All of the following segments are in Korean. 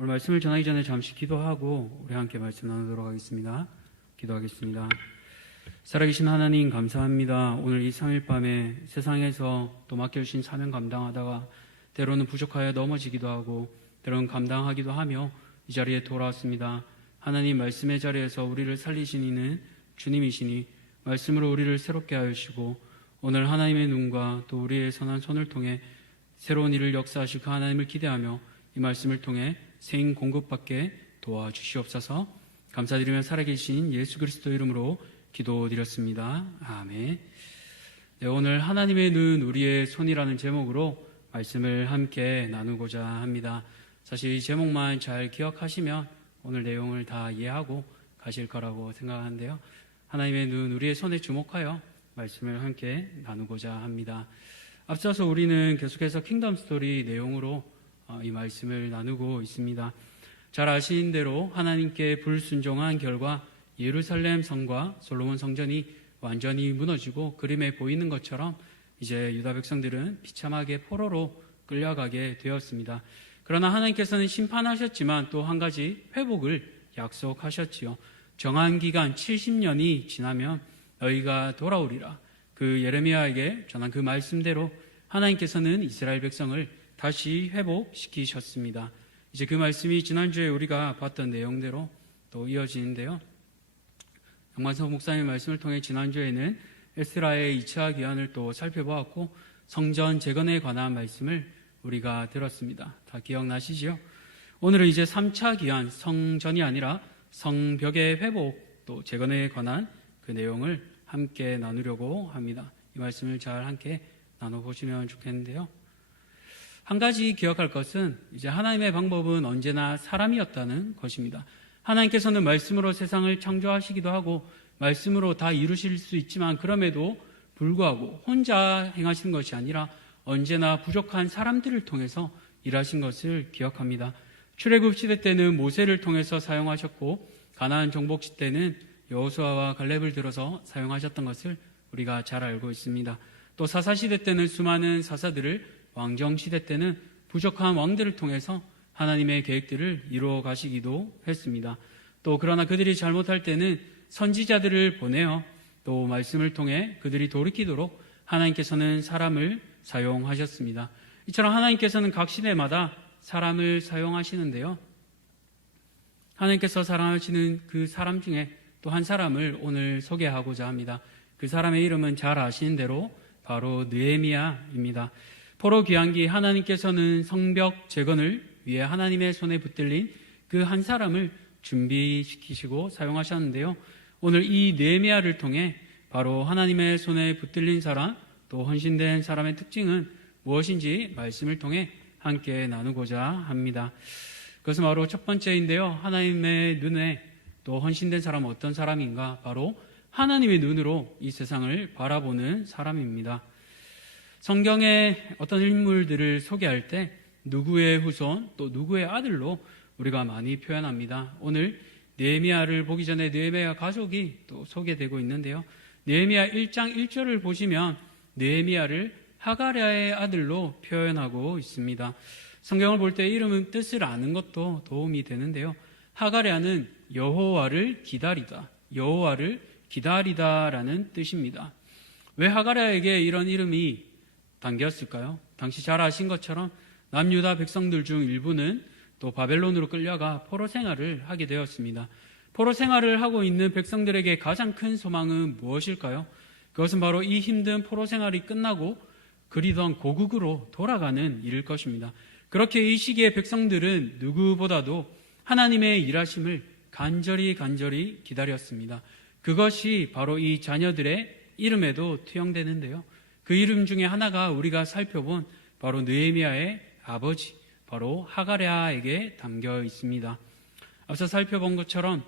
오늘 말씀을 전하기 전에 잠시 기도하고 우리 함께 말씀 나누도록 하겠습니다. 기도하겠습니다. 살아계신 하나님 감사합니다. 오늘 이 3일 밤에 세상에서 또 맡겨주신 사명 감당하다가 때로는 부족하여 넘어지기도 하고 때로는 감당하기도 하며 이 자리에 돌아왔습니다. 하나님 말씀의 자리에서 우리를 살리신 이는 주님이시니 말씀으로 우리를 새롭게 하여 주시고 오늘 하나님의 눈과 또 우리의 선한 손을 통해 새로운 일을 역사하실 그 하나님을 기대하며 이 말씀을 통해 생 공급받게 도와주시옵소서. 감사드리며 살아계신 예수 그리스도 이름으로 기도드렸습니다. 아멘. 네, 오늘 하나님의 눈 우리의 손이라는 제목으로 말씀을 함께 나누고자 합니다. 사실 이 제목만 잘 기억하시면 오늘 내용을 다 이해하고 가실 거라고 생각하는데요. 하나님의 눈 우리의 손에 주목하여 말씀을 함께 나누고자 합니다. 앞서서 우리는 계속해서 킹덤 스토리 내용으로 이 말씀을 나누고 있습니다. 잘 아시는 대로 하나님께 불순종한 결과 예루살렘 성과 솔로몬 성전이 완전히 무너지고 그림에 보이는 것처럼 이제 유다 백성들은 비참하게 포로로 끌려가게 되었습니다. 그러나 하나님께서는 심판하셨지만 또 한 가지 회복을 약속하셨지요. 정한 기간 70년이 지나면 너희가 돌아오리라. 그 예레미야에게 전한 그 말씀대로 하나님께서는 이스라엘 백성을 다시 회복시키셨습니다. 이제 그 말씀이 지난주에 우리가 봤던 내용대로 또 이어지는데요. 양만석 목사님의 말씀을 통해 지난주에는 에스라의 2차 기한을 또 살펴보았고 성전 재건에 관한 말씀을 우리가 들었습니다. 다 기억나시죠? 오늘은 이제 3차 기한, 성전이 아니라 성벽의 회복 또 재건에 관한 그 내용을 함께 나누려고 합니다. 이 말씀을 잘 함께 나눠보시면 좋겠는데요. 한 가지 기억할 것은 이제 하나님의 방법은 언제나 사람이었다는 것입니다. 하나님께서는 말씀으로 세상을 창조하시기도 하고 말씀으로 다 이루실 수 있지만 그럼에도 불구하고 혼자 행하시는 것이 아니라 언제나 부족한 사람들을 통해서 일하신 것을 기억합니다. 출애굽 시대 때는 모세를 통해서 사용하셨고 가나안 정복 시대는 여호수아와 갈렙을 들어서 사용하셨던 것을 우리가 잘 알고 있습니다. 또 사사 시대 때는 수많은 사사들을, 왕정 시대 때는 부족한 왕들을 통해서 하나님의 계획들을 이루어 가시기도 했습니다. 또 그러나 그들이 잘못할 때는 선지자들을 보내어 또 말씀을 통해 그들이 돌이키도록 하나님께서는 사람을 사용하셨습니다. 이처럼 하나님께서는 각 시대마다 사람을 사용하시는데요. 하나님께서 사랑하시는 그 사람 중에 또 한 사람을 오늘 소개하고자 합니다. 그 사람의 이름은 잘 아시는 대로 바로 느헤미야입니다. 포로 귀환기 하나님께서는 성벽 재건을 위해 하나님의 손에 붙들린 그 한 사람을 준비시키시고 사용하셨는데요. 오늘 이 느헤미야를 통해 바로 하나님의 손에 붙들린 사람 또 헌신된 사람의 특징은 무엇인지 말씀을 통해 함께 나누고자 합니다. 그것은 바로 첫 번째인데요. 하나님의 눈에 또 헌신된 사람은 어떤 사람인가? 바로 하나님의 눈으로 이 세상을 바라보는 사람입니다. 성경의 어떤 인물들을 소개할 때 누구의 후손 또 누구의 아들로 우리가 많이 표현합니다. 오늘 느헤미야를 보기 전에 느헤미야 가족이 또 소개되고 있는데요. 느헤미야 1장 1절을 보시면 느헤미야를 하가랴의 아들로 표현하고 있습니다. 성경을 볼 때 이름은 뜻을 아는 것도 도움이 되는데요. 하가랴는 여호와를 기다리다, 여호와를 기다리다라는 뜻입니다. 왜 하가랴에게 이런 이름이 담겼을까요? 당시 잘 아신 것처럼 남유다 백성들 중 일부는 또 바벨론으로 끌려가 포로 생활을 하게 되었습니다. 포로 생활을 하고 있는 백성들에게 가장 큰 소망은 무엇일까요? 그것은 바로 이 힘든 포로 생활이 끝나고 그리던 고국으로 돌아가는 일일 것입니다. 그렇게 이 시기에 백성들은 누구보다도 하나님의 일하심을 간절히 기다렸습니다. 그것이 바로 이 자녀들의 이름에도 투영되는데요. 그 이름 중에 하나가 우리가 살펴본 바로 느헤미야의 아버지, 바로 하가랴에게 담겨 있습니다. 앞서 살펴본 것처럼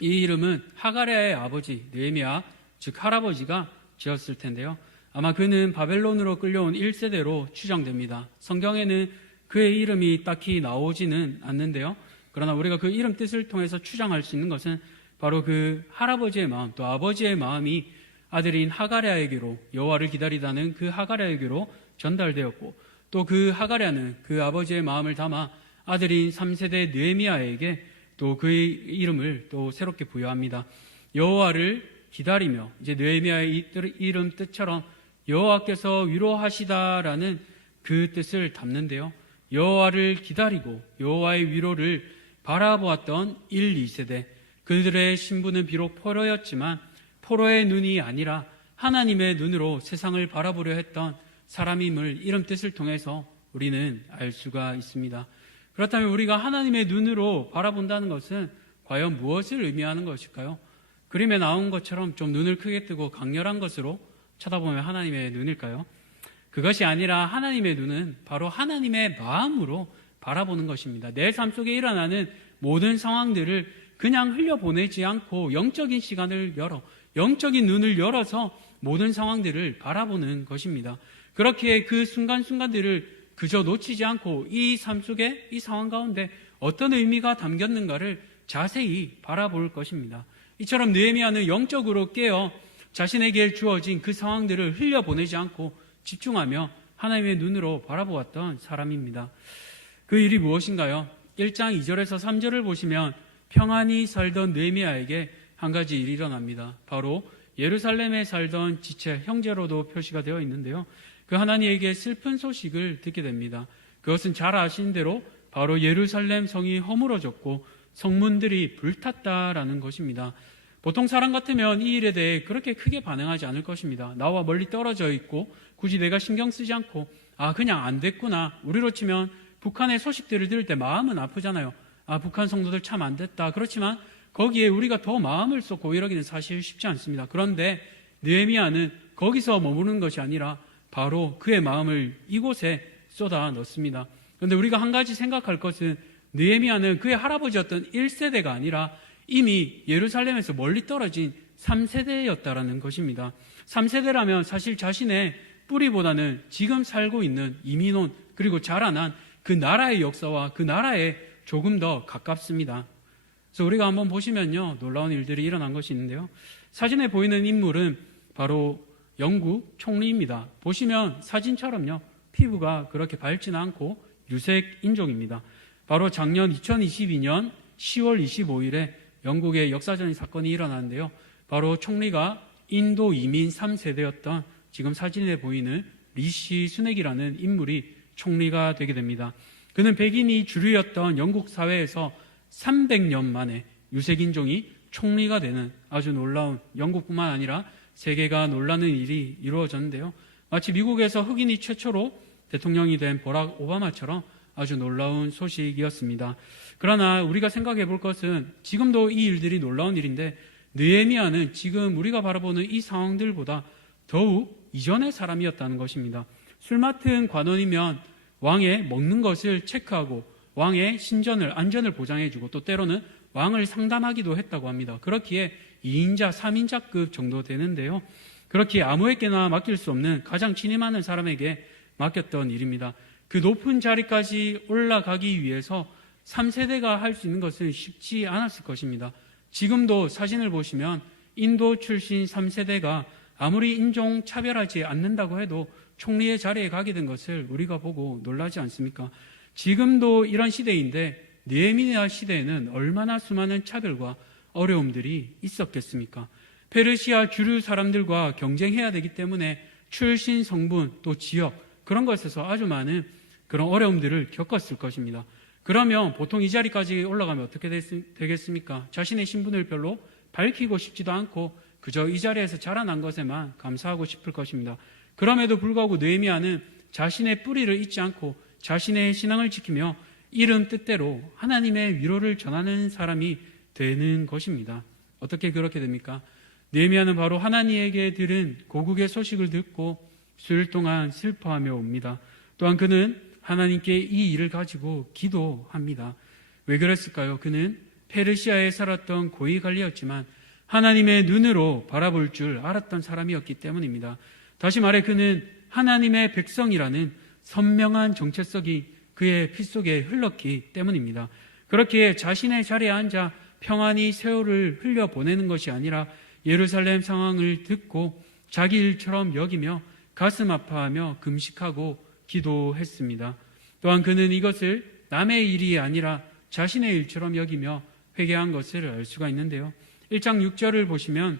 이 이름은 하가랴의 아버지 느헤미야, 즉 할아버지가 지었을 텐데요. 아마 그는 바벨론으로 끌려온 1세대로 추정됩니다. 성경에는 그의 이름이 딱히 나오지는 않는데요. 그러나 우리가 그 이름 뜻을 통해서 추정할 수 있는 것은 바로 그 할아버지의 마음, 또 아버지의 마음이 아들인 하가랴에게로, 여호와를 기다리다는 그 하가랴에게로 전달되었고, 또 그 하가랴는 그 아버지의 마음을 담아 아들인 3세대 느헤미야에게 또 그의 이름을 또 새롭게 부여합니다. 여호와를 기다리며, 이제 느헤미야의 이름 뜻처럼 여호와께서 위로하시다라는 그 뜻을 담는데요. 여호와를 기다리고 여호와의 위로를 바라보았던 1, 2세대, 그들의 신분은 비록 포로였지만 포로의 눈이 아니라 하나님의 눈으로 세상을 바라보려 했던 사람임을 이름 뜻을 통해서 우리는 알 수가 있습니다. 그렇다면 우리가 하나님의 눈으로 바라본다는 것은 과연 무엇을 의미하는 것일까요? 그림에 나온 것처럼 좀 눈을 크게 뜨고 강렬한 것으로 쳐다보면 하나님의 눈일까요? 그것이 아니라 하나님의 눈은 바로 하나님의 마음으로 바라보는 것입니다. 내 삶 속에 일어나는 모든 상황들을 그냥 흘려보내지 않고 영적인 시간을 열어, 영적인 눈을 열어서 모든 상황들을 바라보는 것입니다. 그렇게 그 순간순간들을 그저 놓치지 않고 이 삶 속에, 이 상황 가운데 어떤 의미가 담겼는가를 자세히 바라볼 것입니다. 이처럼 느헤미야는 영적으로 깨어 자신에게 주어진 그 상황들을 흘려보내지 않고 집중하며 하나님의 눈으로 바라보았던 사람입니다. 그 일이 무엇인가요? 1장 2절에서 3절을 보시면 평안히 살던 느헤미야에게 한 가지 일이 일어납니다. 바로 예루살렘에 살던 지체, 형제로도 표시가 되어 있는데요. 그 하나님에게 슬픈 소식을 듣게 됩니다. 그것은 잘 아시는 대로 바로 예루살렘 성이 허물어졌고 성문들이 불탔다라는 것입니다. 보통 사람 같으면 이 일에 대해 그렇게 크게 반응하지 않을 것입니다. 나와 멀리 떨어져 있고 굳이 내가 신경 쓰지 않고 그냥 안 됐구나. 우리로 치면 북한의 소식들을 들을 때 마음은 아프잖아요. 북한 성도들 참 안 됐다. 그렇지만 거기에 우리가 더 마음을 쏟고 이러기는 사실 쉽지 않습니다. 그런데 느헤미야는 거기서 머무르는 것이 아니라 바로 그의 마음을 이곳에 쏟아 넣습니다. 그런데 우리가 한 가지 생각할 것은 느헤미야는 그의 할아버지였던 1세대가 아니라 이미 예루살렘에서 멀리 떨어진 3세대였다라는 것입니다. 3세대라면 사실 자신의 뿌리보다는 지금 살고 있는 이민온 그리고 자라난 그 나라의 역사와 그 나라에 조금 더 가깝습니다. 그래서 우리가 한번 보시면요, 놀라운 일들이 일어난 것이 있는데요. 사진에 보이는 인물은 바로 영국 총리입니다. 보시면 사진처럼요, 피부가 그렇게 밝지는 않고 유색 인종입니다. 바로 작년 2022년 10월 25일에 영국의 역사적인 사건이 일어났는데요. 바로 총리가 인도 이민 3세대였던 지금 사진에 보이는 리시 수넥이라는 인물이 총리가 되게 됩니다. 그는 백인이 주류였던 영국 사회에서 300년 만에 유색인종이 총리가 되는 아주 놀라운, 영국뿐만 아니라 세계가 놀라는 일이 이루어졌는데요. 마치 미국에서 흑인이 최초로 대통령이 된 버락 오바마처럼 아주 놀라운 소식이었습니다. 그러나 우리가 생각해 볼 것은 지금도 이 일들이 놀라운 일인데 느헤미야는 지금 우리가 바라보는 이 상황들보다 더욱 이전의 사람이었다는 것입니다. 술 맡은 관원이면 왕의 먹는 것을 체크하고 왕의 안전을 보장해주고 또 때로는 왕을 상담하기도 했다고 합니다. 그렇기에 2인자, 3인자급 정도 되는데요. 그렇기에 아무에게나 맡길 수 없는 가장 신임하는 사람에게 맡겼던 일입니다. 그 높은 자리까지 올라가기 위해서 3세대가 할 수 있는 것은 쉽지 않았을 것입니다. 지금도 사진을 보시면 인도 출신 3세대가 아무리 인종 차별하지 않는다고 해도 총리의 자리에 가게 된 것을 우리가 보고 놀라지 않습니까? 지금도 이런 시대인데 느헤미야 시대에는 얼마나 수많은 차별과 어려움들이 있었겠습니까? 페르시아 주류 사람들과 경쟁해야 되기 때문에 출신, 성분, 또 지역 그런 것에서 아주 많은 그런 어려움들을 겪었을 것입니다. 그러면 보통 이 자리까지 올라가면 어떻게 되겠습니까? 자신의 신분을 별로 밝히고 싶지도 않고 그저 이 자리에서 자라난 것에만 감사하고 싶을 것입니다. 그럼에도 불구하고 느헤미야는 자신의 뿌리를 잊지 않고 자신의 신앙을 지키며 이름 뜻대로 하나님의 위로를 전하는 사람이 되는 것입니다. 어떻게 그렇게 됩니까? 느헤미야는 바로 하나님에게 들은 고국의 소식을 듣고 수일 동안 슬퍼하며 옵니다. 또한 그는 하나님께 이 일을 가지고 기도합니다. 왜 그랬을까요? 그는 페르시아에 살았던 고위 관리였지만 하나님의 눈으로 바라볼 줄 알았던 사람이었기 때문입니다. 다시 말해 그는 하나님의 백성이라는 선명한 정체성이 그의 피 속에 흘렀기 때문입니다. 그렇게 자신의 자리에 앉아 평안히 세월을 흘려보내는 것이 아니라 예루살렘 상황을 듣고 자기 일처럼 여기며 가슴 아파하며 금식하고 기도했습니다. 또한 그는 이것을 남의 일이 아니라 자신의 일처럼 여기며 회개한 것을 알 수가 있는데요. 1장 6절을 보시면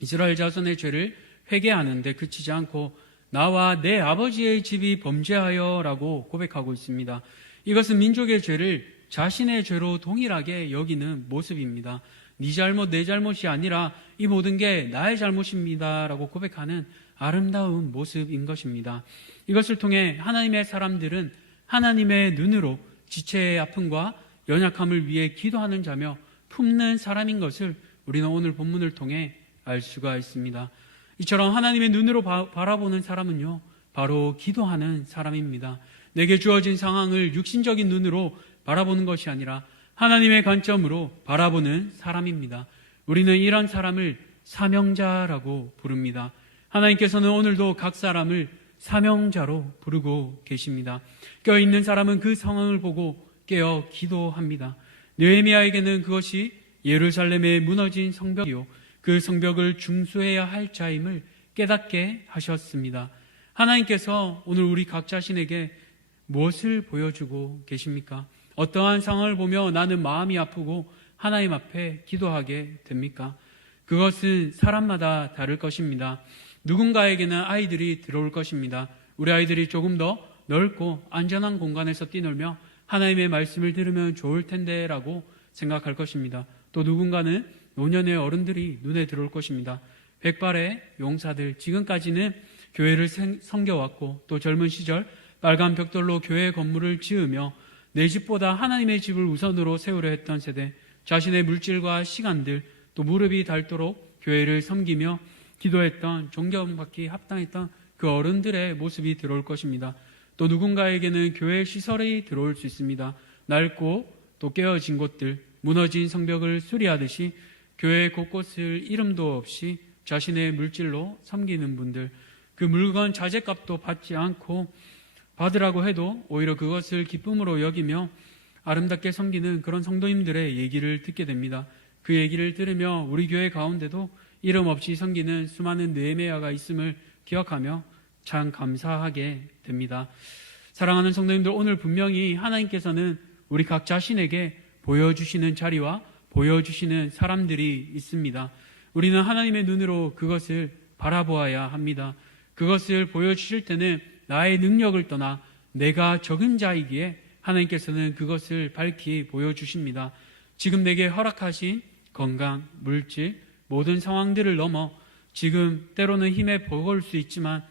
이스라엘 자손의 죄를 회개하는데 그치지 않고 나와 내 아버지의 집이 범죄하여 라고 고백하고 있습니다. 이것은 민족의 죄를 자신의 죄로 동일하게 여기는 모습입니다. 네 잘못 내 잘못이 아니라 이 모든 게 나의 잘못입니다 라고 고백하는 아름다운 모습인 것입니다. 이것을 통해 하나님의 사람들은 하나님의 눈으로 지체의 아픔과 연약함을 위해 기도하는 자며 품는 사람인 것을 우리는 오늘 본문을 통해 알 수가 있습니다. 이처럼 하나님의 눈으로 바라보는 사람은요, 바로 기도하는 사람입니다. 내게 주어진 상황을 육신적인 눈으로 바라보는 것이 아니라 하나님의 관점으로 바라보는 사람입니다. 우리는 이런 사람을 사명자라고 부릅니다. 하나님께서는 오늘도 각 사람을 사명자로 부르고 계십니다. 깨어있는 사람은 그 상황을 보고 깨어 기도합니다. 느헤미야에게는 그것이 예루살렘의 무너진 성벽이요, 그 성벽을 중수해야 할 자임을 깨닫게 하셨습니다. 하나님께서 오늘 우리 각 자신에게 무엇을 보여주고 계십니까? 어떠한 상황을 보며 나는 마음이 아프고 하나님 앞에 기도하게 됩니까? 그것은 사람마다 다를 것입니다. 누군가에게는 아이들이 들어올 것입니다. 우리 아이들이 조금 더 넓고 안전한 공간에서 뛰놀며 하나님의 말씀을 들으면 좋을 텐데 라고 생각할 것입니다. 또 누군가는 노년의 어른들이 눈에 들어올 것입니다. 백발의 용사들, 지금까지는 교회를 섬겨왔고 또 젊은 시절 빨간 벽돌로 교회 건물을 지으며 내 집보다 하나님의 집을 우선으로 세우려 했던 세대, 자신의 물질과 시간들, 또 무릎이 닳도록 교회를 섬기며 기도했던, 존경받기 합당했던 그 어른들의 모습이 들어올 것입니다. 또 누군가에게는 교회 시설이 들어올 수 있습니다. 낡고 또 깨어진 곳들, 무너진 성벽을 수리하듯이 교회 곳곳을 이름도 없이 자신의 물질로 섬기는 분들, 그 물건 자재값도 받지 않고 받으라고 해도 오히려 그것을 기쁨으로 여기며 아름답게 섬기는 그런 성도님들의 얘기를 듣게 됩니다. 그 얘기를 들으며 우리 교회 가운데도 이름 없이 섬기는 수많은 느헤미야가 있음을 기억하며 참 감사하게 됩니다. 사랑하는 성도님들, 오늘 분명히 하나님께서는 우리 각 자신에게 보여주시는 자리와 보여주시는 사람들이 있습니다. 우리는 하나님의 눈으로 그것을 바라보아야 합니다. 그것을 보여주실 때는 나의 능력을 떠나 내가 적은 자이기에 하나님께서는 그것을 밝히 보여주십니다. 지금 내게 허락하신 건강, 물질, 모든 상황들을 넘어 지금 때로는 힘에 버거울 수 있지만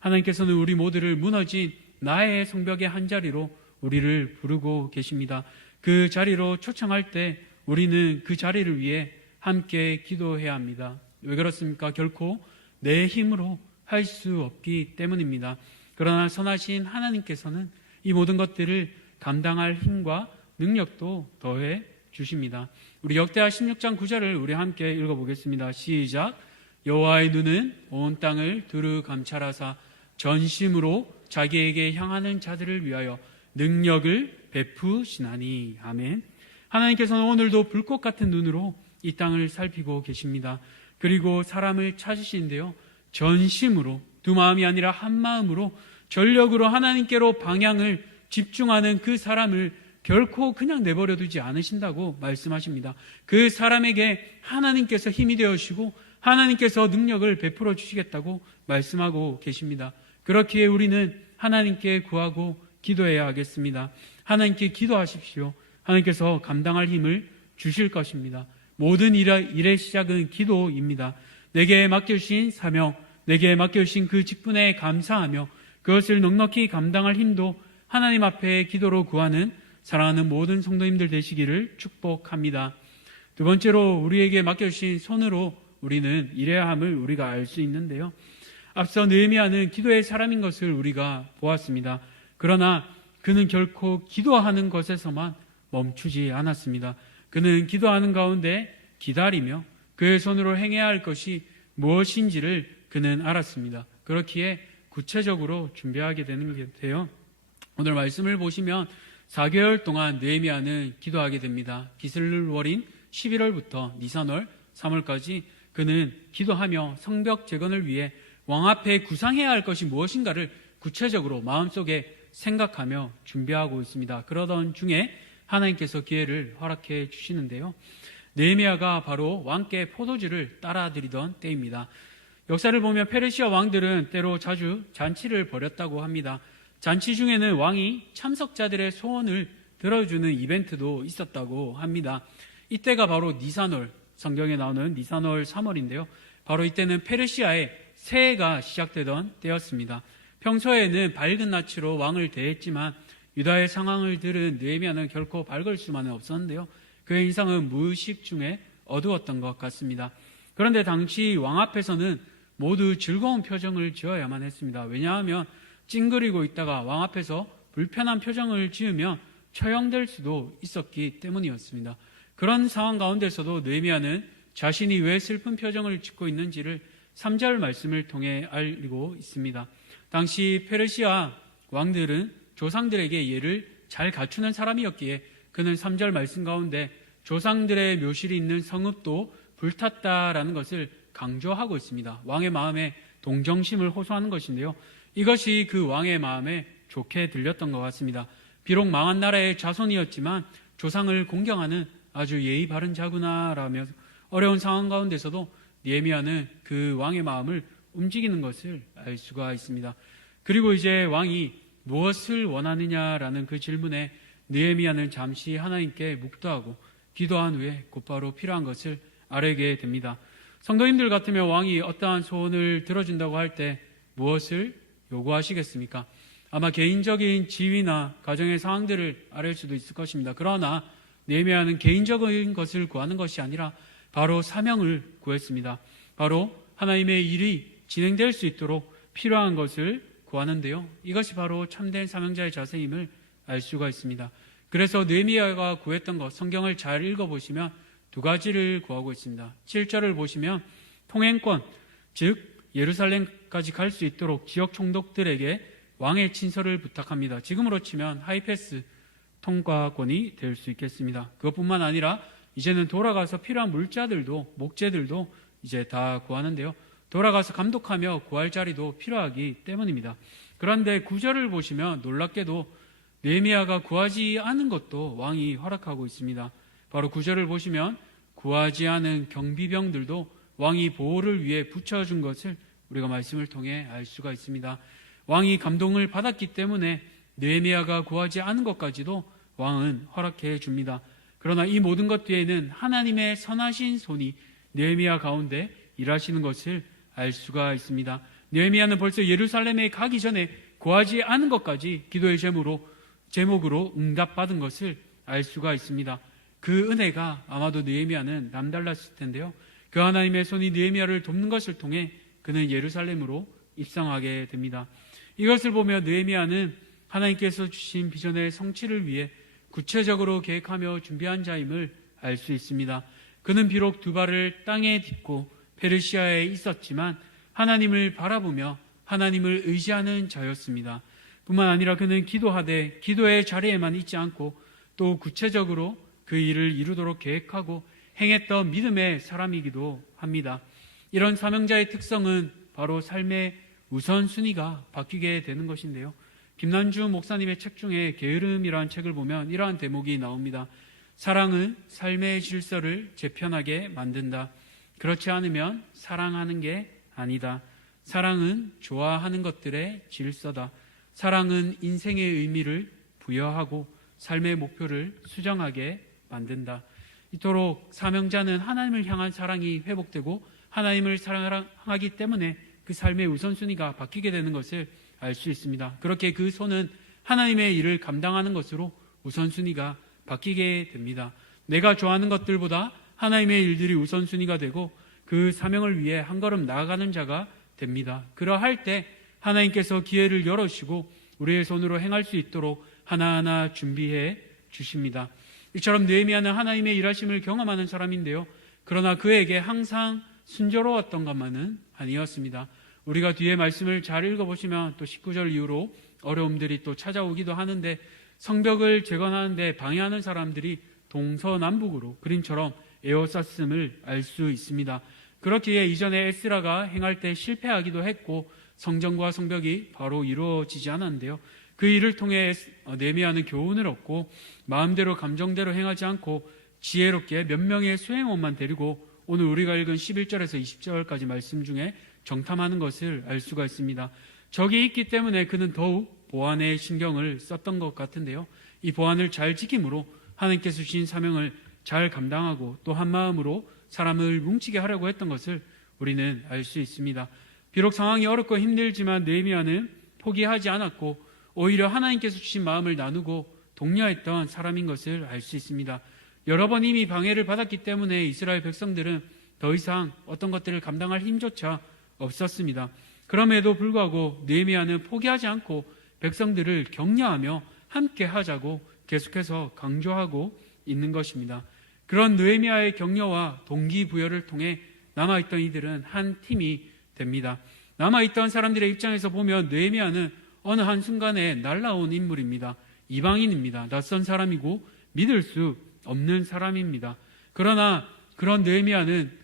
하나님께서는 우리 모두를 무너진 나의 성벽의 한 자리로 우리를 부르고 계십니다. 그 자리로 초청할 때 우리는 그 자리를 위해 함께 기도해야 합니다. 왜 그렇습니까? 결코 내 힘으로 할 수 없기 때문입니다. 그러나 선하신 하나님께서는 이 모든 것들을 감당할 힘과 능력도 더해 주십니다. 우리 역대하 16장 9절을 우리 함께 읽어보겠습니다. 시작. 여호와의 눈은 온 땅을 두루 감찰하사 전심으로 자기에게 향하는 자들을 위하여 능력을 베푸시나니. 아멘. 하나님께서는 오늘도 불꽃 같은 눈으로 이 땅을 살피고 계십니다. 그리고 사람을 찾으시는데요, 전심으로, 두 마음이 아니라 한 마음으로 전력으로 하나님께로 방향을 집중하는 그 사람을 결코 그냥 내버려 두지 않으신다고 말씀하십니다. 그 사람에게 하나님께서 힘이 되어주시고 하나님께서 능력을 베풀어 주시겠다고 말씀하고 계십니다. 그렇기에 우리는 하나님께 구하고 기도해야 하겠습니다. 하나님께 기도하십시오. 하나님께서 감당할 힘을 주실 것입니다. 모든 일의 시작은 기도입니다. 내게 맡겨주신 사명, 내게 맡겨주신 그 직분에 감사하며 그것을 넉넉히 감당할 힘도 하나님 앞에 기도로 구하는 사랑하는 모든 성도님들 되시기를 축복합니다. 두 번째로 우리에게 맡겨주신 손으로 우리는 일해야 함을 우리가 알 수 있는데요, 앞서 느헤미야는 기도의 사람인 것을 우리가 보았습니다. 그러나 그는 결코 기도하는 것에서만 멈추지 않았습니다. 그는 기도하는 가운데 기다리며 그의 손으로 행해야 할 것이 무엇인지를 그는 알았습니다. 그렇기에 구체적으로 준비하게 되는 게 돼요. 오늘 말씀을 보시면 4개월 동안 느헤미야는 기도하게 됩니다. 기슬월인 11월부터 니산월 3월까지 그는 기도하며 성벽 재건을 위해 왕 앞에 구상해야 할 것이 무엇인가를 구체적으로 마음속에 생각하며 준비하고 있습니다. 그러던 중에 하나님께서 기회를 허락해 주시는데요. 느헤미야가 바로 왕께 포도주를 따라드리던 때입니다. 역사를 보면 페르시아 왕들은 때로 자주 잔치를 벌였다고 합니다. 잔치 중에는 왕이 참석자들의 소원을 들어주는 이벤트도 있었다고 합니다. 이때가 바로 니산월, 성경에 나오는 니산월 3월인데요. 바로 이때는 페르시아의 새해가 시작되던 때였습니다. 평소에는 밝은 낯으로 왕을 대했지만 유다의 상황을 들은 느헤미야는 결코 밝을 수만은 없었는데요. 그의 인상은 무의식 중에 어두웠던 것 같습니다. 그런데 당시 왕 앞에서는 모두 즐거운 표정을 지어야만 했습니다. 왜냐하면 찡그리고 있다가 왕 앞에서 불편한 표정을 지으면 처형될 수도 있었기 때문이었습니다. 그런 상황 가운데서도 느헤미야는 자신이 왜 슬픈 표정을 짓고 있는지를 3절 말씀을 통해 알리고 있습니다. 당시 페르시아 왕들은 조상들에게 예를 잘 갖추는 사람이었기에 그는 3절 말씀 가운데 조상들의 묘실이 있는 성읍도 불탔다라는 것을 강조하고 있습니다. 왕의 마음에 동정심을 호소하는 것인데요. 이것이 그 왕의 마음에 좋게 들렸던 것 같습니다. 비록 망한 나라의 자손이었지만 조상을 공경하는 아주 예의 바른 자구나라며 어려운 상황 가운데서도 느헤미야는 그 왕의 마음을 움직이는 것을 알 수가 있습니다. 그리고 이제 왕이 무엇을 원하느냐라는 그 질문에 느헤미야는 잠시 하나님께 묵도하고 기도한 후에 곧바로 필요한 것을 아뢰게 됩니다. 성도님들 같으면 왕이 어떠한 소원을 들어준다고 할 때 무엇을 요구하시겠습니까? 아마 개인적인 지위나 가정의 상황들을 아뢰 수도 있을 것입니다. 그러나 느헤미야는 개인적인 것을 구하는 것이 아니라 바로 사명을 구했습니다. 바로 하나님의 일이 진행될 수 있도록 필요한 것을 구하는데요. 이것이 바로 참된 사명자의 자세임을 알 수가 있습니다. 그래서 느헤미야가 구했던 것, 성경을 잘 읽어보시면 두 가지를 구하고 있습니다. 7절을 보시면 통행권, 즉 예루살렘까지 갈 수 있도록 지역 총독들에게 왕의 친서를 부탁합니다. 지금으로 치면 하이패스 통과권이 될 수 있겠습니다. 그것뿐만 아니라 이제는 돌아가서 필요한 물자들도, 목재들도 이제 다 구하는데요. 돌아가서 감독하며 구할 자리도 필요하기 때문입니다. 그런데 9절을 보시면 놀랍게도 느헤미야가 구하지 않은 것도 왕이 허락하고 있습니다. 바로 9절을 보시면 구하지 않은 경비병들도 왕이 보호를 위해 붙여준 것을 우리가 말씀을 통해 알 수가 있습니다. 왕이 감동을 받았기 때문에 느헤미야가 구하지 않은 것까지도 왕은 허락해 줍니다. 그러나 이 모든 것 뒤에는 하나님의 선하신 손이 느헤미야 가운데 일하시는 것을 알 수가 있습니다. 느헤미야는 벌써 예루살렘에 가기 전에 구하지 않은 것까지 기도의 제목으로 응답받은 것을 알 수가 있습니다. 그 은혜가 아마도 느헤미야는 남달랐을 텐데요. 그 하나님의 손이 느헤미야를 돕는 것을 통해 그는 예루살렘으로 입성하게 됩니다. 이것을 보며 느헤미야는 하나님께서 주신 비전의 성취를 위해 구체적으로 계획하며 준비한 자임을 알 수 있습니다. 그는 비록 두 발을 땅에 딛고 페르시아에 있었지만 하나님을 바라보며 하나님을 의지하는 자였습니다. 뿐만 아니라 그는 기도하되 기도의 자리에만 있지 않고 또 구체적으로 그 일을 이루도록 계획하고 행했던 믿음의 사람이기도 합니다. 이런 사명자의 특성은 바로 삶의 우선순위가 바뀌게 되는 것인데요. 김난주 목사님의 책 중에 게으름이라는 책을 보면 이러한 대목이 나옵니다. 사랑은 삶의 질서를 재편하게 만든다. 그렇지 않으면 사랑하는 게 아니다. 사랑은 좋아하는 것들의 질서다. 사랑은 인생의 의미를 부여하고 삶의 목표를 수정하게 만든다. 이토록 사명자는 하나님을 향한 사랑이 회복되고 하나님을 사랑하기 때문에 그 삶의 우선순위가 바뀌게 되는 것을 알 수 있습니다. 그렇게 그 손은 하나님의 일을 감당하는 것으로 우선순위가 바뀌게 됩니다. 내가 좋아하는 것들보다 하나님의 일들이 우선순위가 되고 그 사명을 위해 한 걸음 나아가는 자가 됩니다. 그러할 때 하나님께서 기회를 열어주시고 우리의 손으로 행할 수 있도록 하나하나 준비해 주십니다. 이처럼 느헤미야는 하나님의 일하심을 경험하는 사람인데요. 그러나 그에게 항상 순조로웠던 것만은 아니었습니다. 우리가 뒤에 말씀을 잘 읽어보시면 또 19절 이후로 어려움들이 또 찾아오기도 하는데 성벽을 재건하는데 방해하는 사람들이 동서남북으로 그림처럼 에워쌌음을 알 수 있습니다. 그렇기에 이전에 에스라가 행할 때 실패하기도 했고 성전과 성벽이 바로 이루어지지 않았는데요. 그 일을 통해 느헤미야는 교훈을 얻고 마음대로 감정대로 행하지 않고 지혜롭게 몇 명의 수행원만 데리고 오늘 우리가 읽은 11절에서 20절까지 말씀 중에 정탐하는 것을 알 수가 있습니다. 적이 있기 때문에 그는 더욱 보안에 신경을 썼던 것 같은데요. 이 보안을 잘 지킴으로 하나님께서 주신 사명을 잘 감당하고 또 한마음으로 사람을 뭉치게 하려고 했던 것을 우리는 알 수 있습니다. 비록 상황이 어렵고 힘들지만 느헤미야는 포기하지 않았고 오히려 하나님께서 주신 마음을 나누고 독려했던 사람인 것을 알 수 있습니다. 여러 번 이미 방해를 받았기 때문에 이스라엘 백성들은 더 이상 어떤 것들을 감당할 힘조차 없었습니다. 그럼에도 불구하고 느헤미야는 포기하지 않고 백성들을 격려하며 함께 하자고 계속해서 강조하고 있는 것입니다. 그런 느헤미야의 격려와 동기부여를 통해 남아있던 이들은 한 팀이 됩니다. 남아있던 사람들의 입장에서 보면 느헤미야는 어느 한순간에 날라온 인물입니다. 이방인입니다. 낯선 사람이고 믿을 수 없는 사람입니다. 그러나 그런 느헤미야는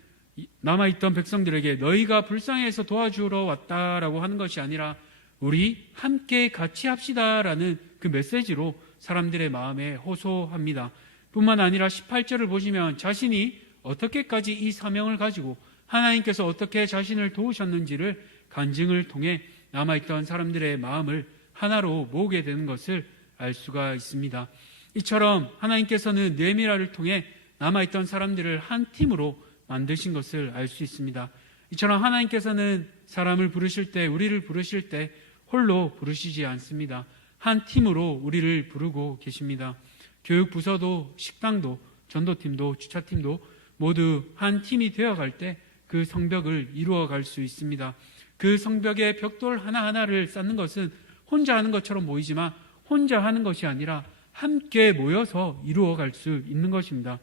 남아있던 백성들에게 너희가 불쌍해서 도와주러 왔다라고 하는 것이 아니라 우리 함께 같이 합시다라는 그 메시지로 사람들의 마음에 호소합니다. 뿐만 아니라 18절을 보시면 자신이 어떻게까지 이 사명을 가지고 하나님께서 어떻게 자신을 도우셨는지를 간증을 통해 남아있던 사람들의 마음을 하나로 모으게 되는 것을 알 수가 있습니다. 이처럼 하나님께서는 느헤미야를 통해 남아있던 사람들을 한 팀으로 만드신 것을 알 수 있습니다. 이처럼 하나님께서는 사람을 부르실 때, 우리를 부르실 때 홀로 부르시지 않습니다. 한 팀으로 우리를 부르고 계십니다. 교육부서도 식당도 전도팀도 주차팀도 모두 한 팀이 되어갈 때 그 성벽을 이루어갈 수 있습니다. 그 성벽의 벽돌 하나하나를 쌓는 것은 혼자 하는 것처럼 보이지만 혼자 하는 것이 아니라 함께 모여서 이루어갈 수 있는 것입니다.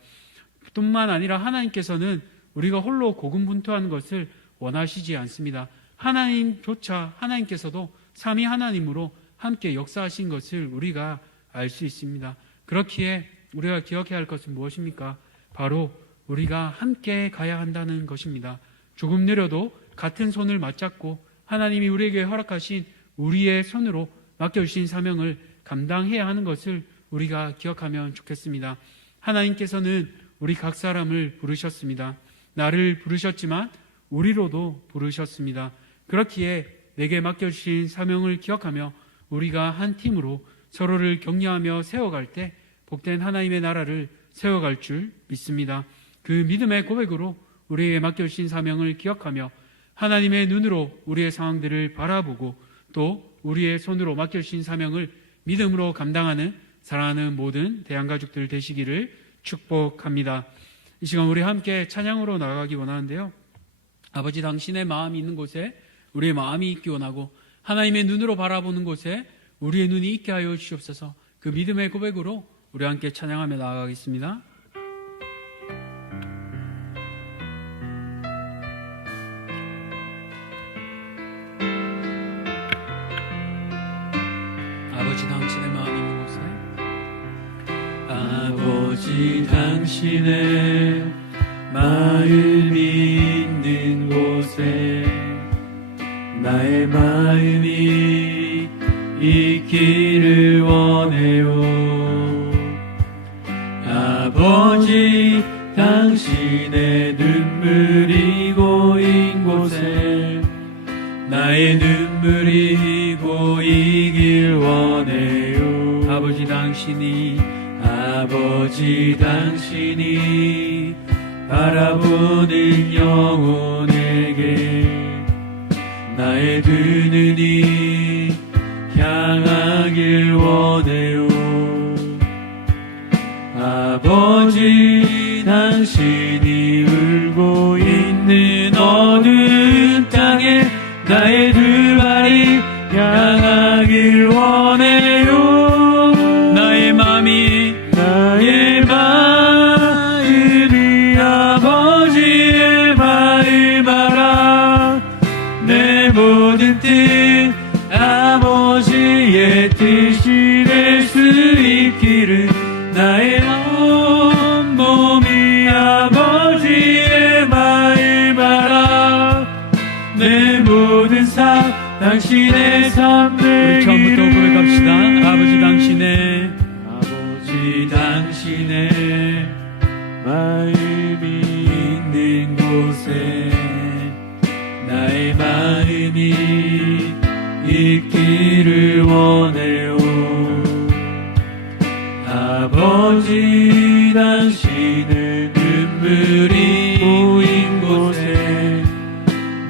뿐만 아니라 하나님께서는 우리가 홀로 고군분투하는 것을 원하시지 않습니다. 하나님께서도 삼위 하나님으로 함께 역사하신 것을 우리가 알 수 있습니다. 그렇기에 우리가 기억해야 할 것은 무엇입니까? 바로 우리가 함께 가야 한다는 것입니다. 조금 느려도 같은 손을 맞잡고 하나님이 우리에게 허락하신 우리의 손으로 맡겨주신 사명을 감당해야 하는 것을 우리가 기억하면 좋겠습니다. 하나님께서는 우리 각 사람을 부르셨습니다. 나를 부르셨지만 우리로도 부르셨습니다. 그렇기에 내게 맡겨주신 사명을 기억하며 우리가 한 팀으로 서로를 격려하며 세워갈 때 복된 하나님의 나라를 세워갈 줄 믿습니다. 그 믿음의 고백으로 우리에게 맡겨주신 사명을 기억하며 하나님의 눈으로 우리의 상황들을 바라보고 또 우리의 손으로 맡겨주신 사명을 믿음으로 감당하는 사랑하는 모든 대한가족들 되시기를 축복합니다. 이 시간 우리 함께 찬양으로 나가기 원하는데요. 아버지, 당신의 마음이 있는 곳에 우리의 마음이 있기 원하고 하나님의 눈으로 바라보는 곳에 우리의 눈이 있게 하여 주시옵소서. 그 믿음의 고백으로 우리 함께 찬양하며 나아가겠습니다. 아버지, 당신의 마음이 있는 곳에 아버지, 당신의 마음이 있는 곳에 나의 마음이 있기를 원해요. 아버지, 당신의 눈물이 고인 곳에 나의 눈물이 고이길 원해요. 아버지, 당신이 바라보는 영혼에게 나의 두 눈이 향하길 원해요. 아버지, 당신이 울고 있는 어두운 땅에 나의 두 발이 향하길 원해요. 나의 마음이 아버지의 마음 알아. 내 모든 뜻 아버지의 뜻이 될 수 있기를 나의 온 몸이 아버지의 마음 알아. 내 모든 삶 당신의 삶 우리 처음부터 고백합시다. 당신의 마음이 있는 곳에 나의 마음이 있기를 원해요. 아버지, 당신의 눈물이 고인 곳에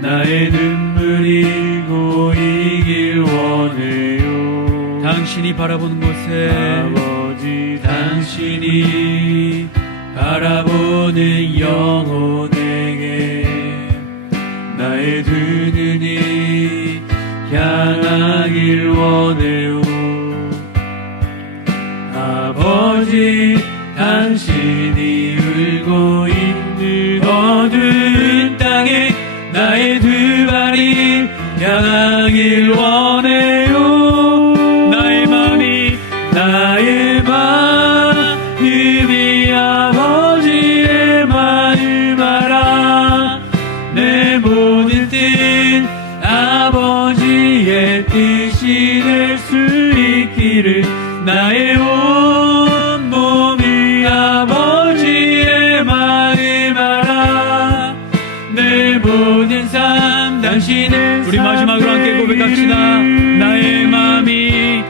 나의 눈물이 고이길 원해요. 당신이 바라보는 곳에 아버지, 당신이 바라보는 영혼에게 나의 두 눈이 향하길 원해요. 아버지, 당신이 울고 있는 어두운 땅에 나의 두 발이 향하길 원해요. 나의 마음이 아버지의 마음 알아. 내 모든 뜻 아버지의 뜻이 될 수 있기를 나의 온 몸이 아버지의 마음 알아. 내 모든 삶 당신의 우리 마지막으로 함께 고백합시다. 나의 마음이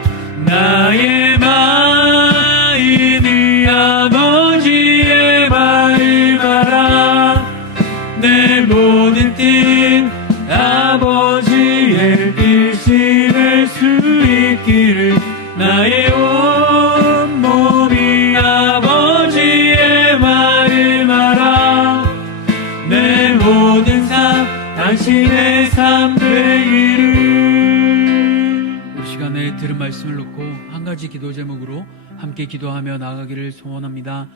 아버지의 마음 알아. 내 모든 뜻 아버지의 뜻이 될 수 있기를 나의 온 몸이 아버지의 마음 알아. 내 모든 삶 당신의 삶 되기를. 우리 시간에 들은 말씀을 놓고 한 가지 기도 제목으로 함께 기도하며 나아가기를 소원합니다.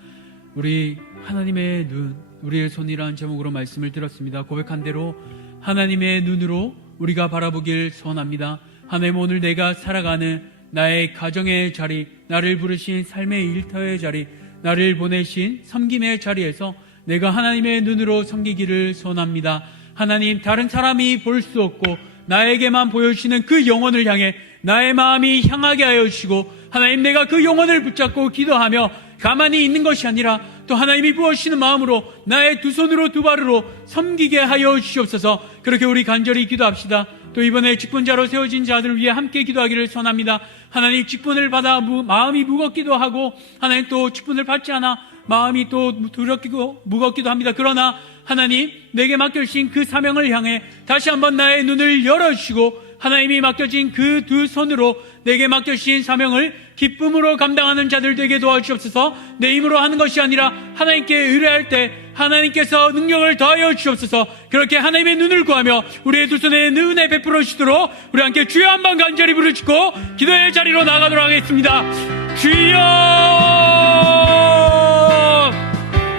우리 하나님의 눈, 우리의 손이라는 제목으로 말씀을 들었습니다. 고백한 대로 하나님의 눈으로 우리가 바라보길 소원합니다. 하나님, 오늘 내가 살아가는 나의 가정의 자리, 나를 부르신 삶의 일터의 자리, 나를 보내신 섬김의 자리에서 내가 하나님의 눈으로 섬기기를 소원합니다. 하나님, 다른 사람이 볼 수 없고 나에게만 보여주시는 그 영혼을 향해 나의 마음이 향하게 하여 주시고, 하나님, 내가 그 영혼을 붙잡고 기도하며 가만히 있는 것이 아니라 또 하나님이 부어주시는 마음으로 나의 두 손으로 두 발으로 섬기게 하여 주시옵소서. 그렇게 우리 간절히 기도합시다. 또 이번에 직분자로 세워진 자들을 위해 함께 기도하기를 소원합니다. 하나님, 직분을 받아 마음이 무겁기도 하고, 하나님, 또 직분을 받지 않아 마음이 또 두렵기도 무겁기도 합니다. 그러나 하나님, 내게 맡겨주신 그 사명을 향해 다시 한번 나의 눈을 열어주시고, 하나님이 맡겨진 그 두 손으로 내게 맡겨주신 사명을 기쁨으로 감당하는 자들 되게 도와주시옵소서. 내 힘으로 하는 것이 아니라 하나님께 의뢰할 때 하나님께서 능력을 더하여 주시옵소서. 그렇게 하나님의 눈을 구하며 우리의 두 손에 은혜 베풀어 주시도록 우리 함께 주여 한번 간절히 부르짖고 기도의 자리로 나가도록 하겠습니다. 주여!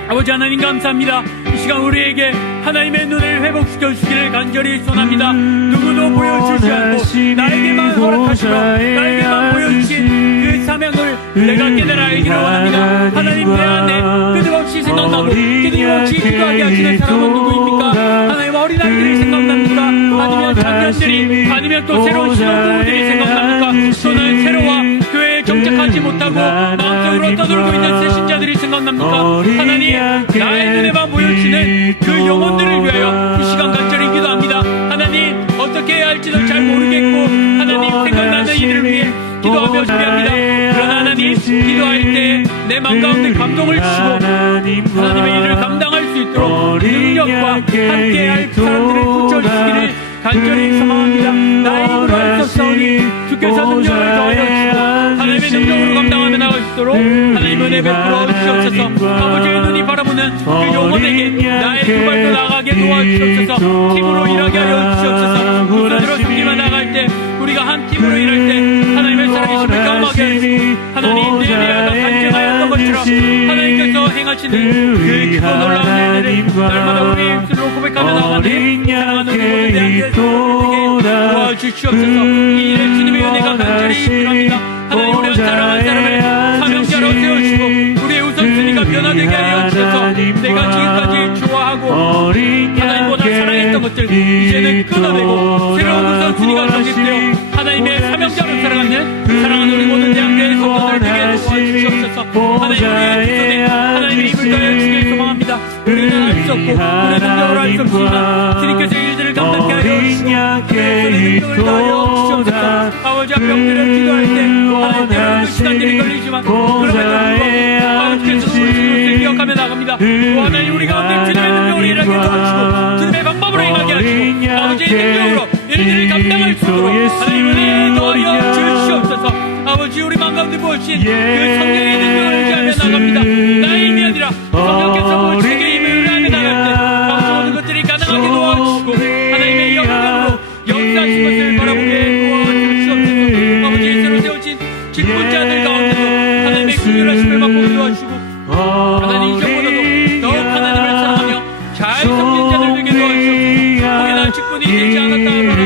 아버지 하나님, 감사합니다. 이 시간 우리에게 하나님의 눈을 회복시켜 주시기를 간절히 소원합니다. 누구도 보여주지 않고 나에게만 허락하시며 나에게만 보여주신 그 사명을 내가 깨달아 알기를 원합니다. 하나님, 내 안에 끊임없이 생각나고 끊임없이 기도하게 하시는 사람은 누구입니까? 하나님, 어린아이들이 생각납니까? 아니면 장년들이, 아니면 또 새로운 신혼부부들이 생각납니까? 또는 새로와 교회에 정착하지 못하고 마음속으로 떠돌고 있는 새신자들이 생각납니까? 하나님, 나의 눈에만 보여주시는 그 영혼들을 위하여 이 시간 간절히 기도합니다. 하나님, 어떻게 해야 할지도 잘 모르겠고 하나님, 생각나는 이들을 위해 기도하며 준비합니다. 그러나 하나님, 기도할 때 내 마음 가운데 감동을 주시고 하나님의 일을 감당할 수 있도록 능력과 함께할 사람들을 붙여주시기를 간절히 소망합니다. 나의 힘으로 할 수 없사오니 주께서 능력을 더하여 주시고 하나님의 능력으로 감당하며 나갈 수 있도록 하나님 은혜 베풀어 주시옵소서. 아버지의 눈이 바라보는 그 영혼에게 나의 두 발도 나가게 도와주시옵소서. 팀으로 일하게 하여 주시옵소서. 두 손으로 섬기며 나갈 때, 우리가 한 팀으로 일할 때 하나님의 살아계심을 경험하게 하시고 하나님, 내리아가 간증하였던 것처럼 하나님께서 행하시는 그 기도 놀라운 일들을 날마다 우리의 입술로 고백하며 나가는 사랑하는 우리 모든 대한민국의 성도들에게 도와주시옵소서. 이 일에 주님의 은혜가 간절히 필요합니다. 하나님, 우리가 사랑한 사람을 사명자로 세워주시고 우리의 우선순위가 변화되게 하여 주셔서 내가 지금까지 좋아하고 하나님보다 사랑했던 것들 이제는 끊어내고 새로운 우선순위가 정립되어 하나님의 사명자로 살아가는 사랑하는 우리 모든 대한민국의 성도들 되게 도와주시옵소서. 하나님, 우리의 기도하여 주길 소망합니다. 우리는 할 수 없고 우리의 능력으로 할 수 없지만 주님께서 일들을 감당케 하여 주시고 능력을 다하여 주시옵소서. 아버지 앞에 엎드려 기도할 때 하나님께로 그 시간들이 걸리지만 그럼에도 불구하고 아버지께서 우리를 기억하며 나갑니다. 또 하나님 우리가 오늘 주님의 능력으로 일하게 도와주시고 주님의 방법으로 행하게 하시고 아버지의 능력으로 일들을 감당할 수 있도록 하나님 은혜 더하여 주시옵소서. 아버지 우리 마음 가운데 부으신 그 성령의 능력을 의지하며 나갑니다. 나의 힘이 아니라 성령께서 부으시게 힘을 의지하며 나갈 때 아버지 모든 것들이 가능하게 도와주시고 하나님의 영광으로 역사하신 것을 바라보게 도와주시옵소서. 아버지의 새로 세워진 직분자들 가운데도 하나님의 긍휼하심을 맛보게 도와주시고 하나님 이전보다도 더욱 하나님을 사랑하며 잘 섬긴 자들 되게 도와주시옵소서. 혹여나 직분이 되지 않았다 하더라도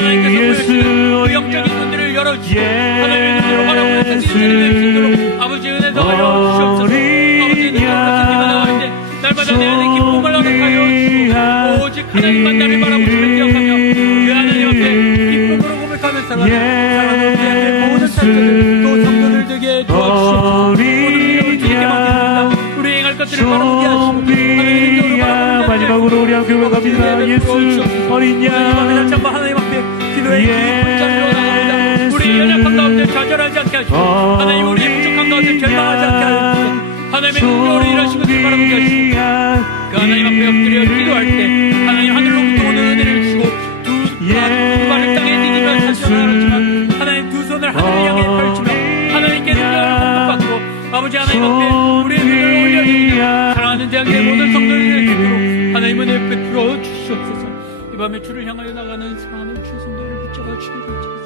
하나님께서 보여주시는 그 영적인 눈들을 열어주시고 하나님의 눈으로 바라보는 자들이 될 수 있도록 아버지 은혜 더하여 주시옵소서. 아버지의 능력으로 생기만 나갈 때 날마다 내 안에 기쁨을 허락하여 주시고 오직 하나님만 나를 바라보시며 기억하며 그 하나님 앞에 기쁨으로 고백하며 살아가는 우리 안에 모든 사람들 또 성도들 되게 도와주시옵소서. 모든 능력을 주님께 맡깁니다. 우리 행할 것들을 바라보게 하시고 하나님의 능력으로 바라보는 마지막으로 우리 함께 고백합니다. 예수 어린 양 참바 하나님 앞에 기도의 깊은 자리로 나갑니다. 우리 연약한 가운데 좌절하지 않게 하시고 하나님 우리의 부족한 가운데 절망하지 않게 하시고 하나님의 능력으로 일하신 것을 바라보게 하시고 그 하나님 앞에 엎드려 기도할 때 하나님 하늘로부터 오는 은혜를 주시고 두 발을 땅에 디디며 사시나라지만 하나님 두 손을 하늘을 향해 펼치며 하나님께 능력을 공급받고 아버지 하나님 앞에 우리의 눈을 올려드리며 사랑하는 자의 모든 성도들을 기도로 하나님 은혜를 베풀어 주시옵소서. 이 밤에 주를 향하여 나가는 사랑하는 주의 성도를 붙잡아 주시기 바랍니다.